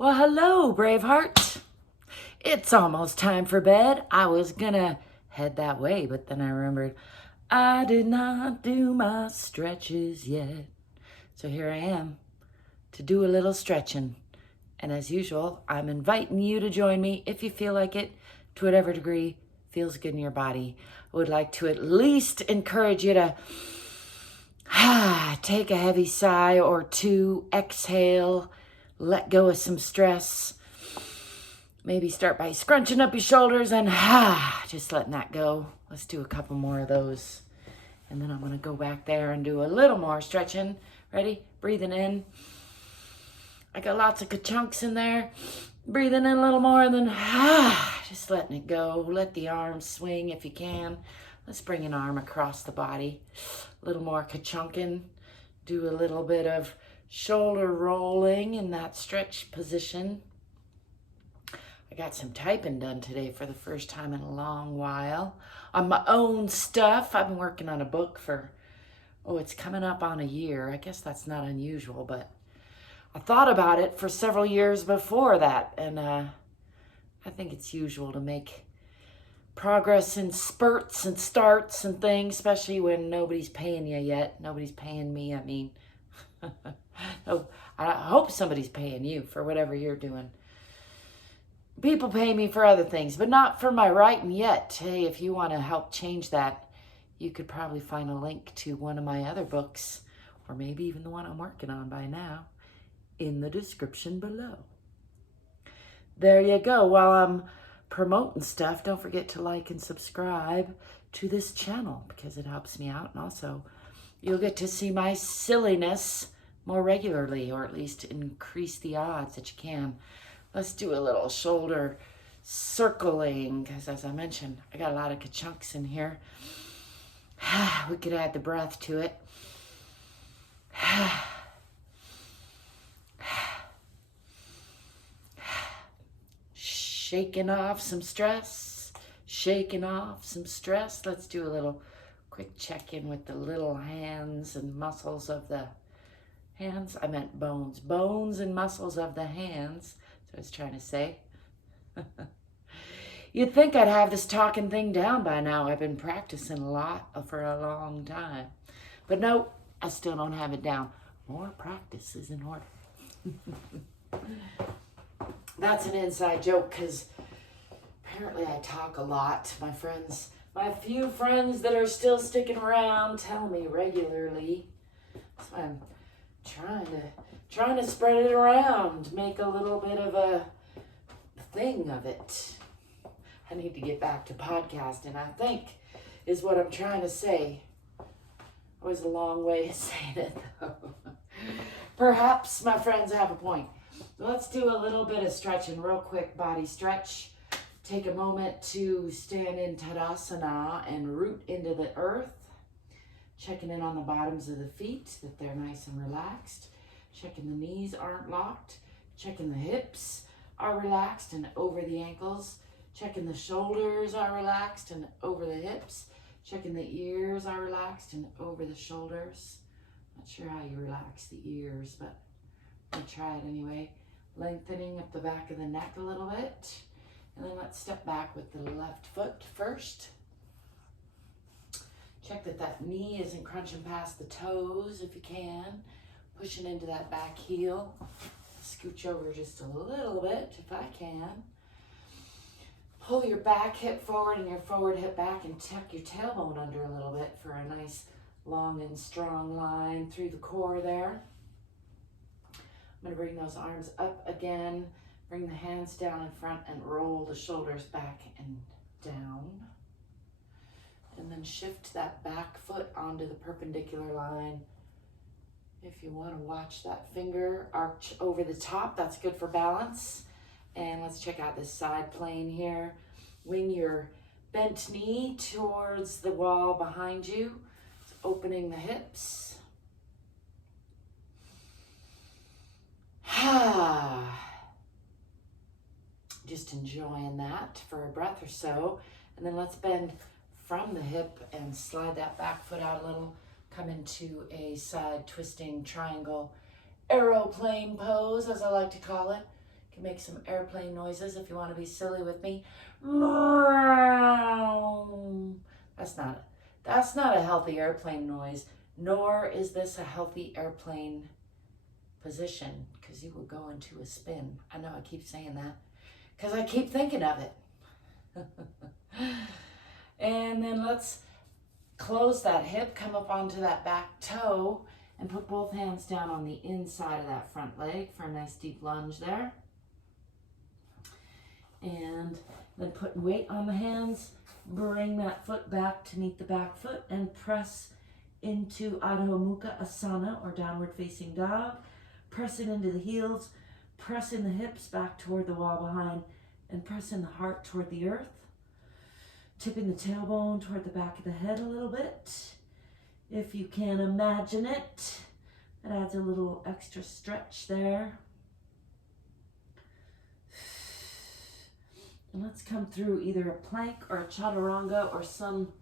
Well, hello, Braveheart. It's almost time for bed. I was gonna head that way, but then I remembered I did not do my stretches yet. So here I am to do a little stretching. And as usual, I'm inviting you to join me if you feel like it, to whatever degree feels good in your body. I would like to at least encourage you to take a heavy sigh or two, exhale, let go of some stress. Maybe start by scrunching up your shoulders and just letting that go. Let's do a couple more of those. And then I'm gonna go back there and do a little more stretching. Ready? Breathing in. I got lots of ka-chunks in there. Breathing in a little more and then just letting it go. Let the arms swing if you can. Let's bring an arm across the body. A little more ka-chunking. Do a little bit of shoulder rolling in that stretch position. I got some typing done today for the first time in a long while on my own stuff. I've been working on a book for, it's coming up on a year. I guess that's not unusual, but I thought about it for several years before that, and I think it's usual to make progress in spurts and starts and things, especially when nobody's paying you yet. Nobody's paying me, I mean. I hope somebody's paying you for whatever you're doing. People pay me for other things, but not for my writing yet. Hey, if you want to help change that, you could probably find a link to one of my other books, or maybe even the one I'm working on by now, in the description below. There you go. While I'm promoting stuff, don't forget to like and subscribe to this channel because it helps me out. And also, you'll get to see my silliness more regularly, or at least increase the odds that you can. Let's do a little shoulder circling, because as I mentioned, I got a lot of ka-chunks in here. We could add the breath to it. Shaking off some stress, shaking off some stress. Let's do a little quick check-in with the little hands and muscles of the hands. I meant bones. Bones and muscles of the hands. That's what I was trying to say. You'd think I'd have this talking thing down by now. I've been practicing a lot for a long time. But no, I still don't have it down. More practice is in order. That's an inside joke because apparently I talk a lot. My few friends that are still sticking around tell me regularly. So I'm trying to spread it around, make a little bit of a thing of it. I need to get back to podcasting, I think, is what I'm trying to say. Always a long way of saying it, though. Perhaps my friends have a point. Let's do a little bit of stretching, real quick body stretch. Take a moment to stand in Tadasana and root into the earth. Checking in on the bottoms of the feet, that they're nice and relaxed. Checking the knees aren't locked. Checking the hips are relaxed and over the ankles. Checking the shoulders are relaxed and over the hips. Checking the ears are relaxed and over the shoulders. Not sure how you relax the ears, but I'm gonna try it anyway. Lengthening up the back of the neck a little bit. And then let's step back with the left foot first. Check that knee isn't crunching past the toes if you can. Pushing into that back heel. Scooch over just a little bit if I can. Pull your back hip forward and your forward hip back and tuck your tailbone under a little bit for a nice long and strong line through the core there. I'm going to bring those arms up again. Bring the hands down in front and roll the shoulders back and down. And then shift that back foot onto the perpendicular line. If you want to watch that finger arch over the top, that's good for balance. And let's check out this side plane here. Wing your bent knee towards the wall behind you. It's opening the hips. Just enjoying that for a breath or so. And then let's bend from the hip and slide that back foot out a little. Come into a side twisting triangle aeroplane pose, as I like to call it. can make some airplane noises if you want to be silly with me. That's not a healthy airplane noise, nor is this a healthy airplane position, because you will go into a spin. I know I keep saying that because I keep thinking of it. And then let's close that hip, come up onto that back toe, and put both hands down on the inside of that front leg for a nice deep lunge there. And then putting weight on the hands, bring that foot back to meet the back foot and press into Adho Mukha Asana, or downward facing dog. Press it into the heels, pressing the hips back toward the wall behind, and pressing the heart toward the earth. Tipping the tailbone toward the back of the head a little bit. If you can imagine it, it adds a little extra stretch there. And let's come through either a plank or a chaturanga or some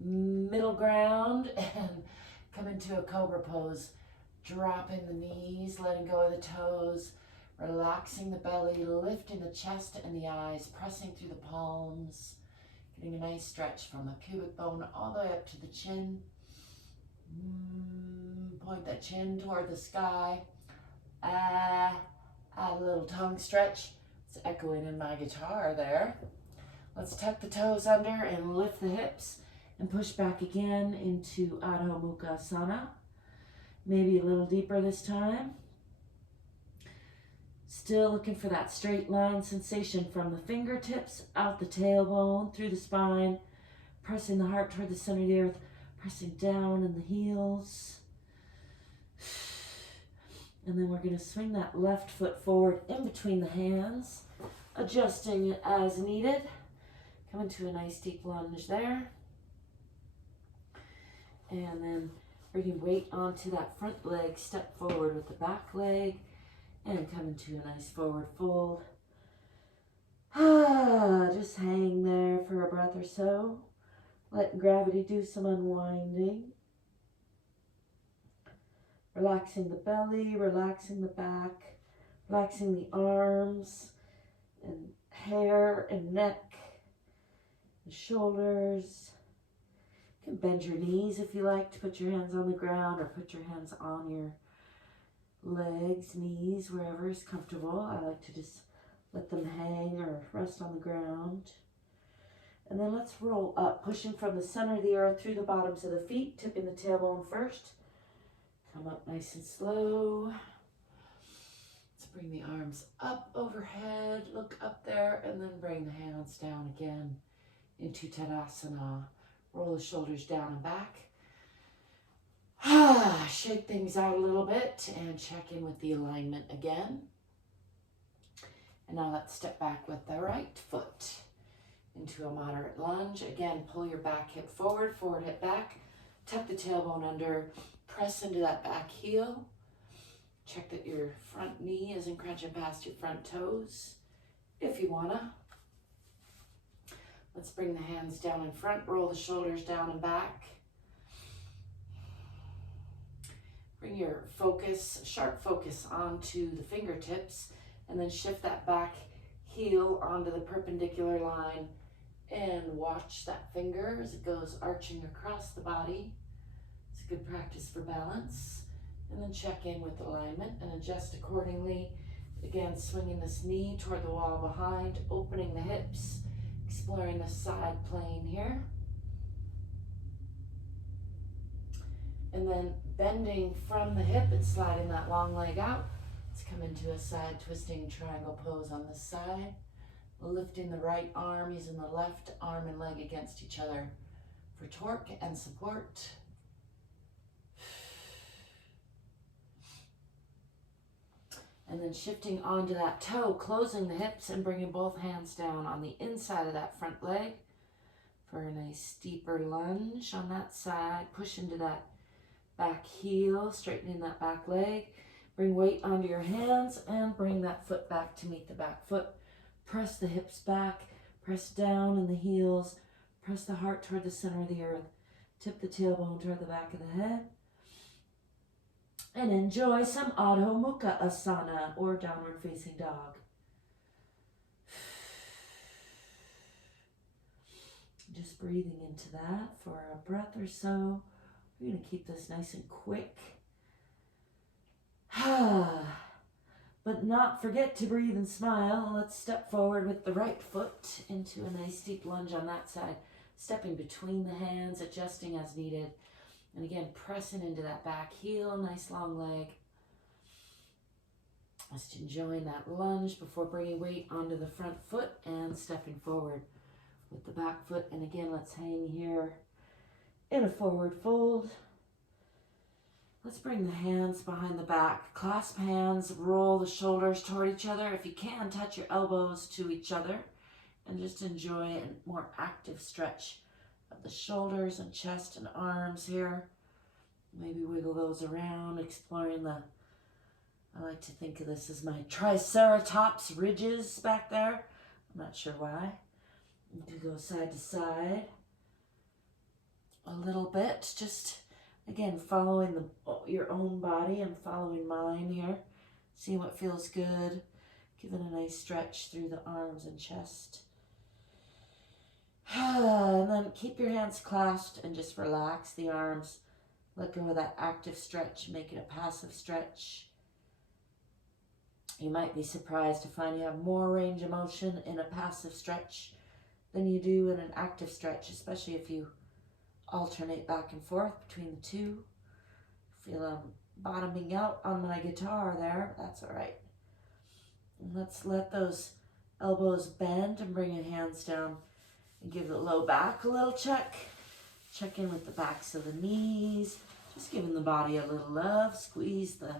middle ground and come into a cobra pose. Dropping the knees, letting go of the toes, relaxing the belly, lifting the chest and the eyes, pressing through the palms, getting a nice stretch from the pubic bone all the way up to the chin. Point that chin toward the sky. Add a little tongue stretch. It's echoing in my guitar there. Let's tuck the toes under and lift the hips and push back again into Adho Mukha Asana. Maybe a little deeper this time. Still looking for that straight line sensation from the fingertips, out the tailbone, through the spine, pressing the heart toward the center of the earth, pressing down in the heels. And then we're going to swing that left foot forward in between the hands, adjusting as needed. Coming to a nice deep lunge there. And then bringing weight onto that front leg, step forward with the back leg, and come into a nice forward fold. Just hang there for a breath or so. Let gravity do some unwinding. Relaxing the belly, relaxing the back, relaxing the arms and hair and neck and shoulders. You can bend your knees if you like to put your hands on the ground, or put your hands on your legs, knees, wherever is comfortable. I like to just let them hang or rest on the ground. And then let's roll up, pushing from the center of the earth through the bottoms of the feet, tipping the tailbone first. Come up nice and slow. Let's bring the arms up overhead, look up there, and then bring the hands down again into Tadasana. Roll the shoulders down and back. Shake things out a little bit and check in with the alignment again. And now let's step back with the right foot into a moderate lunge. Again, pull your back hip forward, forward hip back. Tuck the tailbone under, press into that back heel. Check that your front knee isn't crunching past your front toes, if you wanna. Let's bring the hands down in front, roll the shoulders down and back. Bring your focus, sharp focus onto the fingertips, and then shift that back heel onto the perpendicular line and watch that finger as it goes arching across the body. It's a good practice for balance. And then check in with alignment and adjust accordingly. Again, swinging this knee toward the wall behind, opening the hips, exploring the side plane here. And then bending from the hip and sliding that long leg out. Let's come into a side twisting triangle pose on this side. Lifting the right arm, using the left arm and leg against each other for torque and support. And then shifting onto that toe, closing the hips and bringing both hands down on the inside of that front leg for a nice steeper lunge on that side. Push into that back heel, straightening that back leg. Bring weight onto your hands and bring that foot back to meet the back foot. Press the hips back, press down in the heels, press the heart toward the center of the earth. Tip the tailbone toward the back of the head. And enjoy some Adho Mukha Asana, or downward facing dog. Just breathing into that for a breath or so. We're going to keep this nice and quick. But not forget to breathe and smile. Let's step forward with the right foot into a nice deep lunge on that side. Stepping between the hands, adjusting as needed. And again, pressing into that back heel, nice long leg. Just enjoying that lunge before bringing weight onto the front foot and stepping forward with the back foot. And again, let's hang here in a forward fold. Let's bring the hands behind the back. Clasp hands, roll the shoulders toward each other. If you can, touch your elbows to each other and just enjoy a more active stretch of the shoulders and chest and arms here. Maybe wiggle those around, exploring the, I like to think of this as my triceratops ridges back there. I'm not sure why. You can go side to side a little bit, just again, following your own body. I'm following mine here. Seeing what feels good. Giving a nice stretch through the arms and chest. And then keep your hands clasped and just relax the arms. Let go of that active stretch. Make it a passive stretch. You might be surprised to find you have more range of motion in a passive stretch than you do in an active stretch, especially if you alternate back and forth between the two. Feel I'm bottoming out on my guitar there, but that's all right. And let's let those elbows bend and bring your hands down and give the low back a little check. Check in with the backs of the knees, just giving the body a little love. Squeeze the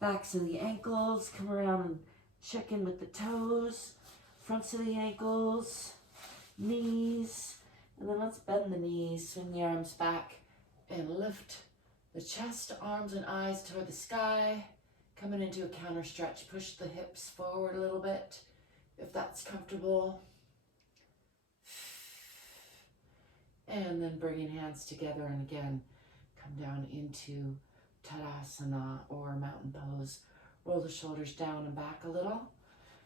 backs of the ankles, come around and check in with the toes, fronts of the ankles, knees. And then let's bend the knees, swing the arms back, and lift the chest, arms, and eyes toward the sky. Coming into a counter stretch, push the hips forward a little bit, if that's comfortable. And then bringing hands together, and again, come down into Tadasana or mountain pose. Roll the shoulders down and back a little.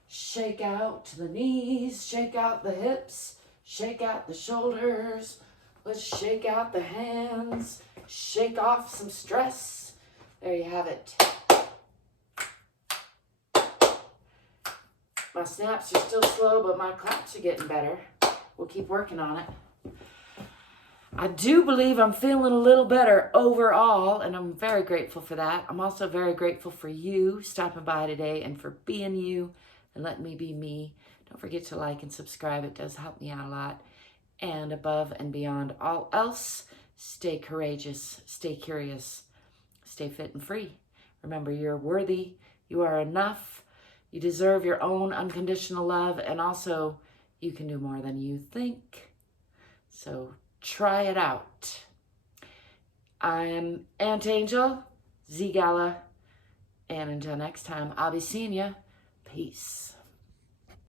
Shake out the knees, shake out the hips. Shake out the shoulders. Let's shake out the hands. Shake off some stress. There you have it. My snaps are still slow, but my claps are getting better. We'll keep working on it. I do believe I'm feeling a little better overall, and I'm very grateful for that. I'm also very grateful for you stopping by today and for being you and letting me be me. Don't forget to like and subscribe. It does help me out a lot. And above and beyond all else, stay courageous, stay curious, stay fit and free. Remember, you're worthy. You are enough. You deserve your own unconditional love. And also, you can do more than you think. So try it out. I'm Aunt Angel, ZGALA. And until next time, I'll be seeing you. Peace.